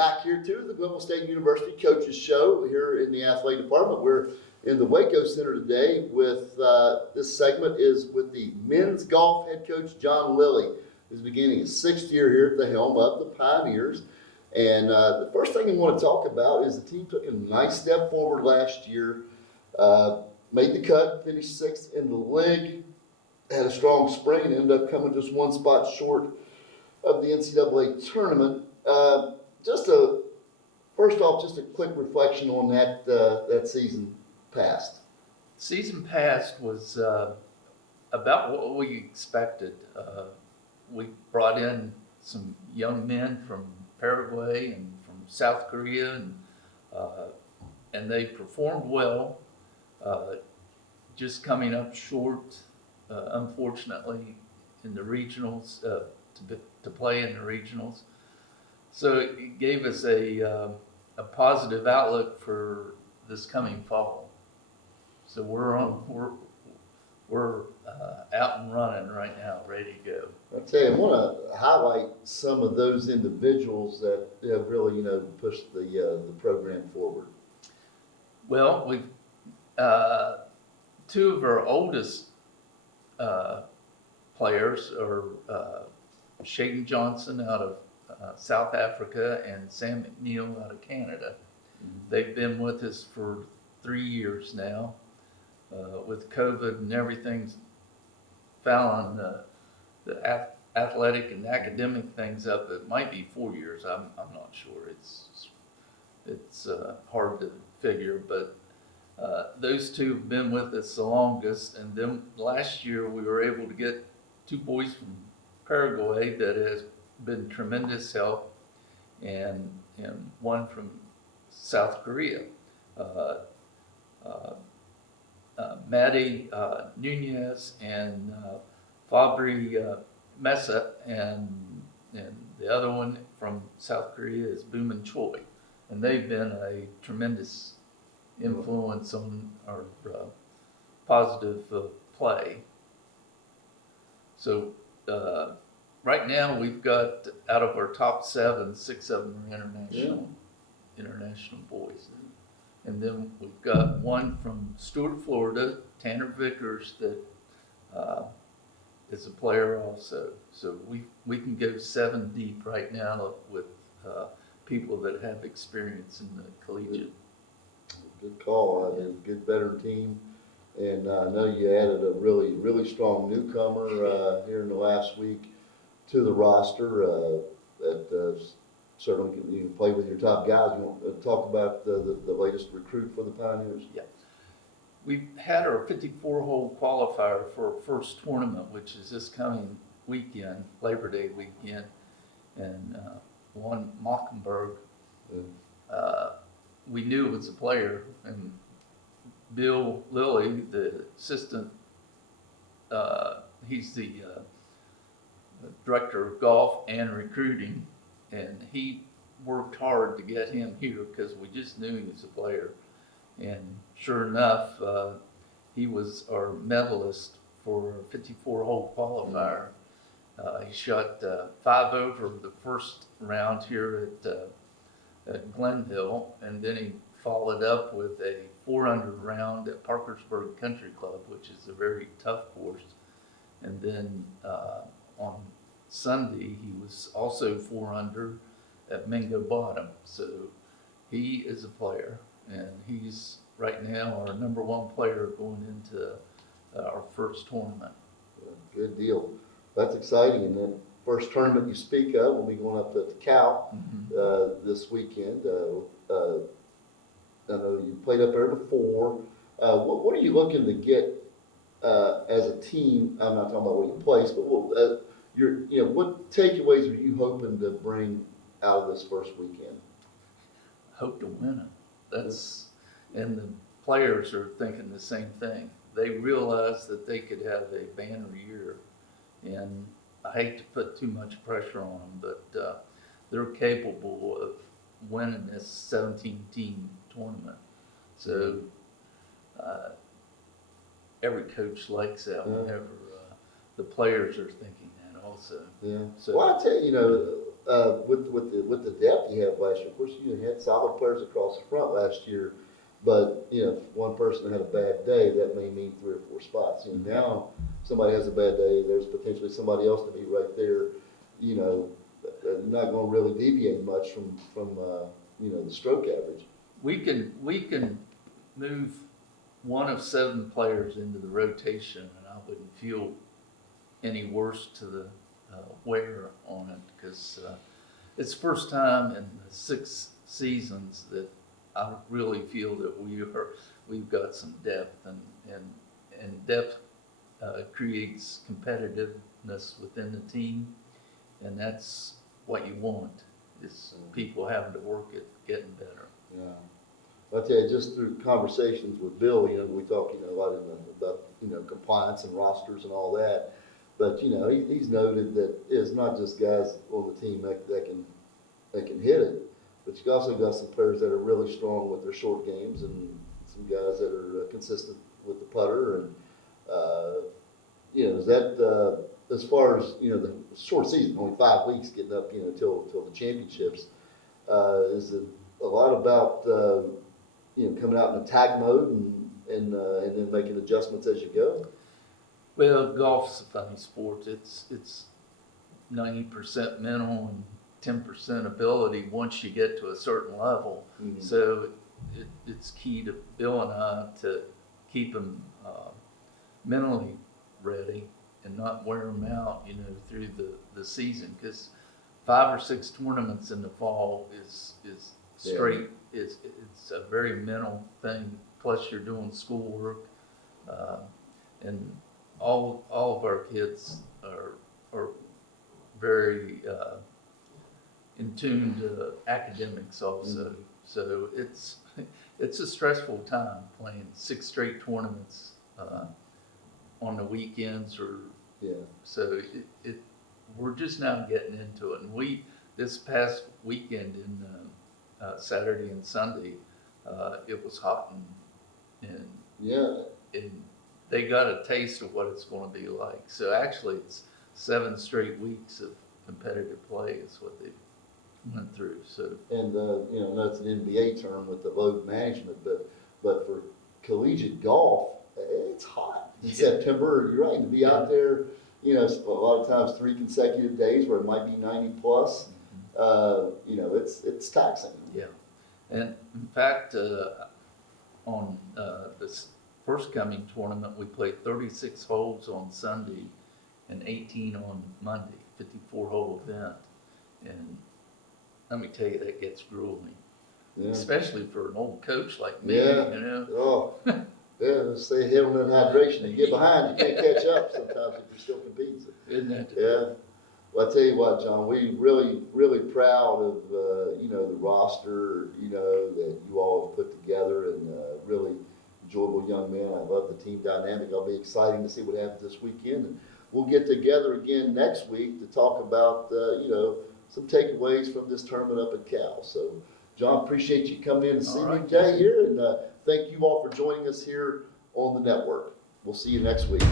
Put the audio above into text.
back here to the Glenville State University Coaches Show here in the athletic department. We're in the Waco Center today with this segment is with the men's golf head coach, John Lilly, who's beginning his 6th year here at the helm of the Pioneers. And the first thing I want to talk about is the team took a nice step forward last year, made the cut, finished 6th in the league, had a strong spring, and ended up coming just one spot short of the NCAA tournament. First off, just a quick reflection on that season past. Season past was about what we expected. We brought in some young men from Paraguay and from South Korea, and they performed well. Just coming up short, unfortunately, in the regionals to play in the regionals. So it gave us a positive outlook for this coming fall. So we're out and running right now, ready to go. I tell you, I want to highlight some of those individuals that have really, pushed the program forward. Well, we've two of our oldest players are Shaden Johnson out of South Africa and Sam McNeil out of Canada. Mm-hmm. They've been with us for 3 years now. With COVID and everything fouling the athletic and academic things up, it might be 4 years. I'm not sure. It's hard to figure, but those two have been with us the longest. And then last year we were able to get 2 boys from Paraguay that has been tremendous help, and one from South Korea. Maddie Nunez and Fabri Mesa, and the other one from South Korea is Boomin Choi, and they've been a tremendous influence on our positive play. So right now we've got, out of our top 7, 6 of them are international boys. And then we've got one from Stuart, Florida, Tanner Vickers, that is a player also. So we can go 7 deep right now with people that have experience in the collegiate. Good call. It's a good veteran team. And I know you added a really, really strong newcomer here in the last week to the roster that certainly you can play with your top guys. You want to talk about the latest recruit for the Pioneers? Yeah. We've had our 54-hole qualifier for our first tournament, which is this coming weekend, Labor Day weekend, and one Mockenberg. We knew it was a player, and Bill Lilly, the assistant, he's the director of golf and recruiting, and he worked hard to get him here because we just knew he was a player. And sure enough, he was our medalist for a 54-hole qualifier. He shot 5 over the first round here at Glenville, and then he followed up with a 4-under round at Parkersburg Country Club, which is a very tough course. And then on Sunday, he was also 4-under at Mingo Bottom. So he is a player, and he's right now our #1 player going into our first tournament. Good deal. That's exciting. And then first tournament you speak of will be going up to Cal this weekend. I know you played up there before. What are you looking to get as a team? I'm not talking about what you place, but what takeaways are you hoping to bring out of this first weekend? Hope to win it. And the players are thinking the same thing. They realize that they could have a banner year, and I hate to put too much pressure on them, but they're capable of winning this 17-team tournament. So every coach likes that whenever the players are thinking that also. Yeah. So, well, I tell you, with the depth you have last year, of course, you had solid players across the front last year, but, you know, if one person had a bad day, that may mean 3 or 4 spots. You know, now, somebody has a bad day, there's potentially somebody else to be right there, you know, not gonna really deviate much from, you know, the stroke average. We can move one of 7 players into the rotation, and I wouldn't feel any worse to the wear on it, because it's the first time in the 6 seasons that I really feel that we've got some depth, and depth creates competitiveness within the team, and that's what you want, is people having to work at getting better. Yeah. I tell you, just through conversations with Bill, you know, we talk, you know, a lot about, you know, compliance and rosters and all that. But, you know, he's noted that it's not just guys on the team that can hit it, but you also got some players that are really strong with their short games, and some guys that are consistent with the putter. And, you know, is that, as far as, you know, the short season, only 5 weeks getting up, you know, till the championships, is it a lot about, you know, coming out in attack mode and then making adjustments as you go? Well, golf's a funny sport. It's 90% mental and 10% ability once you get to a certain level. Mm-hmm. So it's key to Bill and I to keep them mentally ready and not wear them out, you know, through the season. Because 5 or 6 tournaments in the fall is straight. Yeah. It's a very mental thing. Plus you're doing schoolwork, and all of our kids are very in tune to academics also. Mm-hmm. So it's a stressful time playing 6 straight tournaments on the weekends, or so we're just now getting into it. And this past weekend in Saturday and Sunday, it was hot and they got a taste of what it's going to be like. So actually, it's 7 straight weeks of competitive play is what they went through. So and you know, that's an NBA term with the load management, but for collegiate golf, it's hot in September. You're right, to be out there, you know, a lot of times 3 consecutive days where it might be 90 plus. You know, it's taxing. Yeah, and in fact, on this first coming tournament, we played 36 holes on Sunday and 18 on Monday, 54-hole event. And let me tell you, that gets grueling, especially for an old coach like me, you know. Oh, yeah, stay ahead on that hydration. You get behind, you can't catch up sometimes if you're still competing. Isn't that yeah. Well, I tell you what, John, we really proud of, you know, the roster, you know, that you all have put together, and really enjoyable young men. I love the team dynamic. It'll be exciting to see what happens this weekend. And we'll get together again next week to talk about, you know, some takeaways from this tournament up at Cal. So, John, appreciate you coming in and seeing me today here. And thank you all for joining us here on the network. We'll see you next week.